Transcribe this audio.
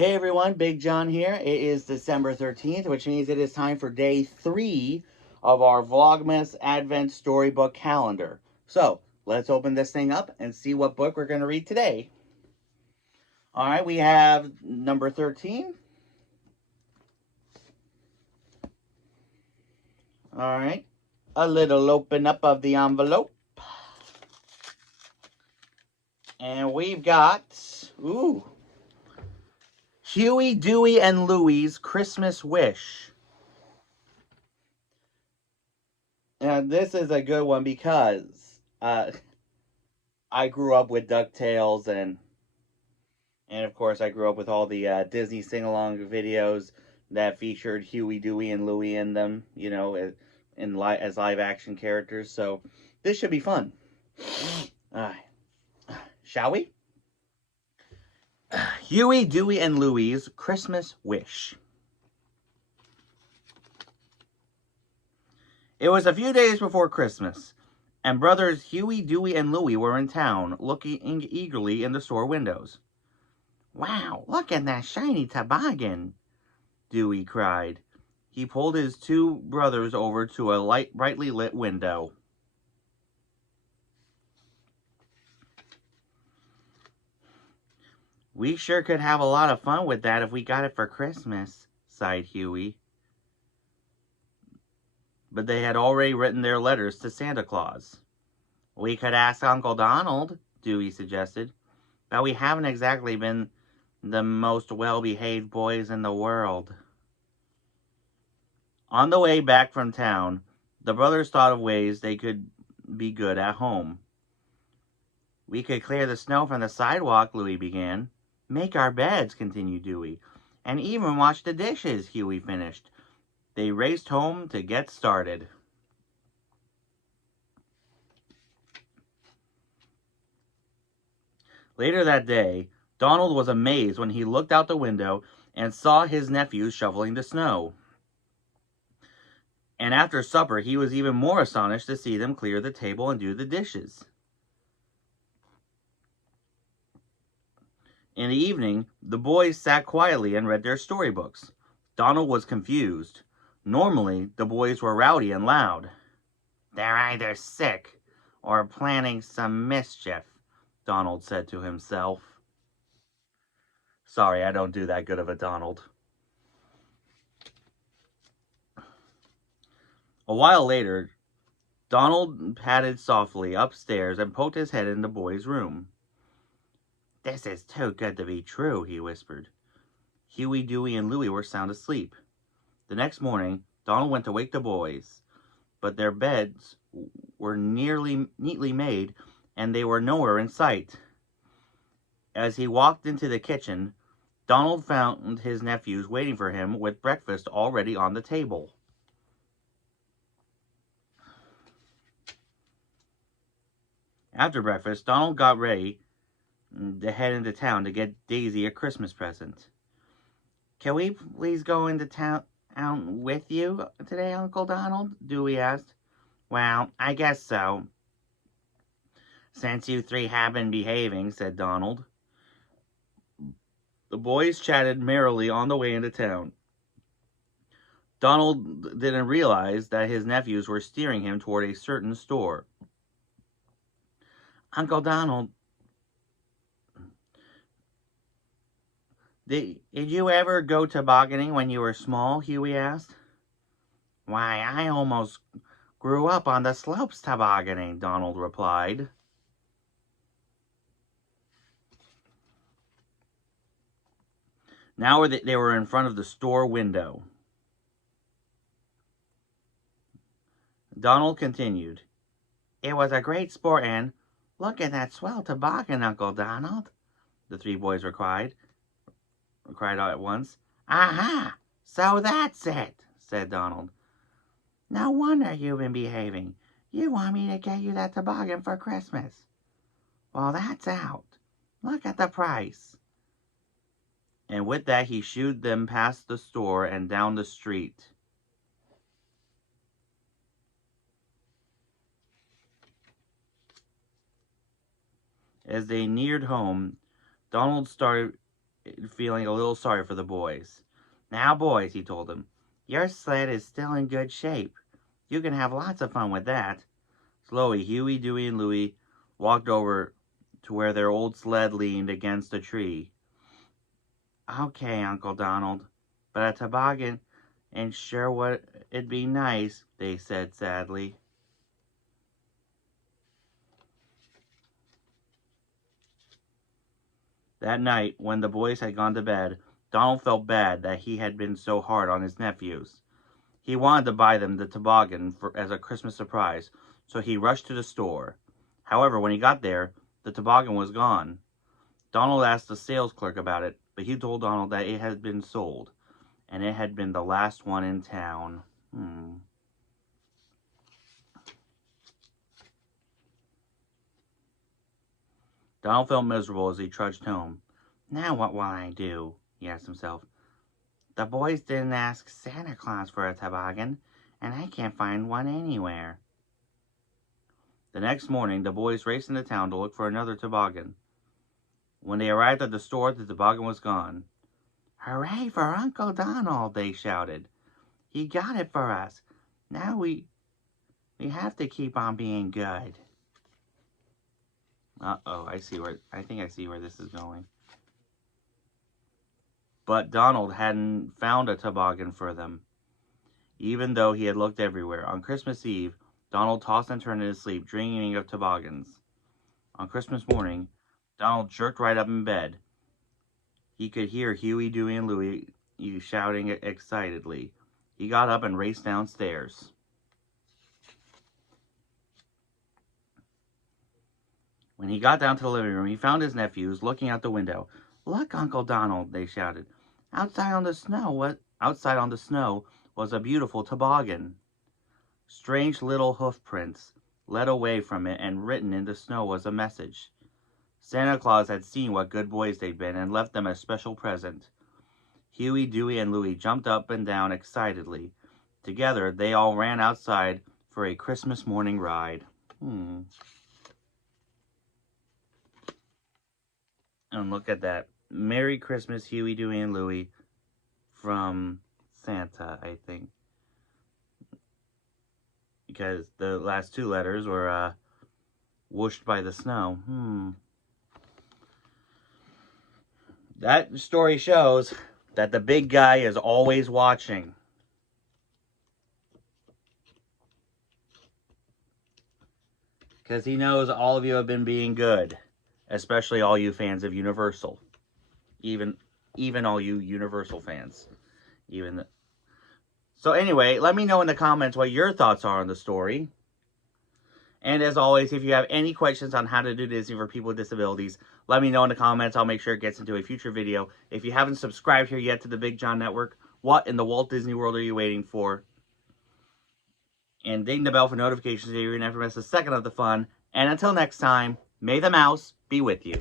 Hey everyone, Big John here. It is December 13th, which means it is time for day 3 of our Vlogmas Advent Storybook calendar. So, let's open this thing up and see what book we're going to read today. Alright, we have number 13. Alright, a little open up of the envelope. And we've got, Huey, Dewey, and Louie's Christmas Wish. Now, this is a good one because I grew up with DuckTales, and of course I grew up with all the Disney sing-along videos that featured Huey, Dewey, and Louie in them, you know, as live-action characters. So this should be fun. Shall we? Huey, Dewey, and Louie's Christmas Wish. It was a few days before Christmas, and brothers Huey, Dewey, and Louie were in town, looking eagerly in the store windows. "Wow, look at that shiny toboggan," Dewey cried. He pulled his two brothers over to a brightly lit window. "We sure could have a lot of fun with that if we got it for Christmas," sighed Huey. But they had already written their letters to Santa Claus. "We could ask Uncle Donald," Dewey suggested, "but we haven't exactly been the most well-behaved boys in the world." On the way back from town, the brothers thought of ways they could be good at home. "We could clear the snow from the sidewalk," Louie began. "Make our beds," continued Dewey. "And even wash the dishes," Huey finished. They raced home to get started. Later that day, Donald was amazed when he looked out the window and saw his nephews shoveling the snow. And after supper, he was even more astonished to see them clear the table and do the dishes. In the evening, the boys sat quietly and read their storybooks. Donald was confused. Normally, the boys were rowdy and loud. "They're either sick or planning some mischief," Donald said to himself. Sorry, I don't do that good of a Donald. A while later, Donald padded softly upstairs and poked his head in the boy's room. "This is too good to be true," he whispered. Huey, Dewey, and Louie were sound asleep. The next morning, Donald went to wake the boys, but their beds were neatly made, and they were nowhere in sight. As he walked into the kitchen, Donald found his nephews waiting for him with breakfast already on the table. After breakfast, Donald got ready to head into town to get Daisy a Christmas present. "Can we please go into town with you today, Uncle Donald?" Dewey asked. "Well, I guess so, since you three have been behaving," said Donald. The boys chatted merrily on the way into town. Donald didn't realize that his nephews were steering him toward a certain store. "Uncle Donald, did you ever go tobogganing when you were small?" Huey asked. "Why, I almost grew up on the slopes tobogganing," Donald replied. Now they were in front of the store window. Donald continued, "It was a great sport, and look at that swell toboggan, Uncle Donald," the three boys cried out at once. "Aha! So that's it," said Donald. "No wonder you've been behaving. You want me to get you that toboggan for Christmas. Well, that's out. Look at the price." And with that, he shooed them past the store and down the street. As they neared home, Donald started feeling a little sorry for the boys. Now, boys, he told them, your sled is still in good shape. You can have lots of fun with that. Slowly, Huey, Dewey, and Louie walked over to where their old sled leaned against a tree. Okay, Uncle Donald, but a toboggan and sure would it'd be nice, they said sadly. That night, when the boys had gone to bed, Donald felt bad that he had been so hard on his nephews. He wanted to buy them the toboggan as a Christmas surprise, so he rushed to the store. However, when he got there, the toboggan was gone. Donald asked the sales clerk about it, but he told Donald that it had been sold, and it had been the last one in town. Donald felt miserable as he trudged home. Now what will I do? He asked himself. The boys didn't ask Santa Claus for a toboggan, and I can't find one anywhere. The next morning, the boys raced into town to look for another toboggan. When they arrived at the store, the toboggan was gone. Hooray for Uncle Donald, they shouted. He got it for us. Now we have to keep on being good. Uh-oh, I think I see where this is going. But Donald hadn't found a toboggan for them, even though he had looked everywhere. On Christmas Eve, Donald tossed and turned in his sleep, dreaming of toboggans. On Christmas morning, Donald jerked right up in bed. He could hear Huey, Dewey, and Louie shouting excitedly. He got up and raced downstairs. When he got down to the living room, he found his nephews looking out the window. Look, Uncle Donald, they shouted. Outside on the snow was a beautiful toboggan. Strange little hoof prints led away from it, and written in the snow was a message. Santa Claus had seen what good boys they'd been and left them a special present. Huey, Dewey, and Louie jumped up and down excitedly. Together, they all ran outside for a Christmas morning ride. And look at that. Merry Christmas, Huey, Dewey, and Louie from Santa, I think. Because the last two letters were whooshed by the snow. That story shows that the big guy is always watching. Because he knows all of you have been being good. Especially all you fans of Universal. Even all you Universal fans. So anyway, let me know in the comments what your thoughts are on the story. And as always, if you have any questions on how to do Disney for people with disabilities, let me know in the comments. I'll make sure it gets into a future video. If you haven't subscribed here yet to the Big John Network, what in the Walt Disney World are you waiting for? And ding the bell for notifications so you never miss a second of the fun. And until next time, may the mouse be with you.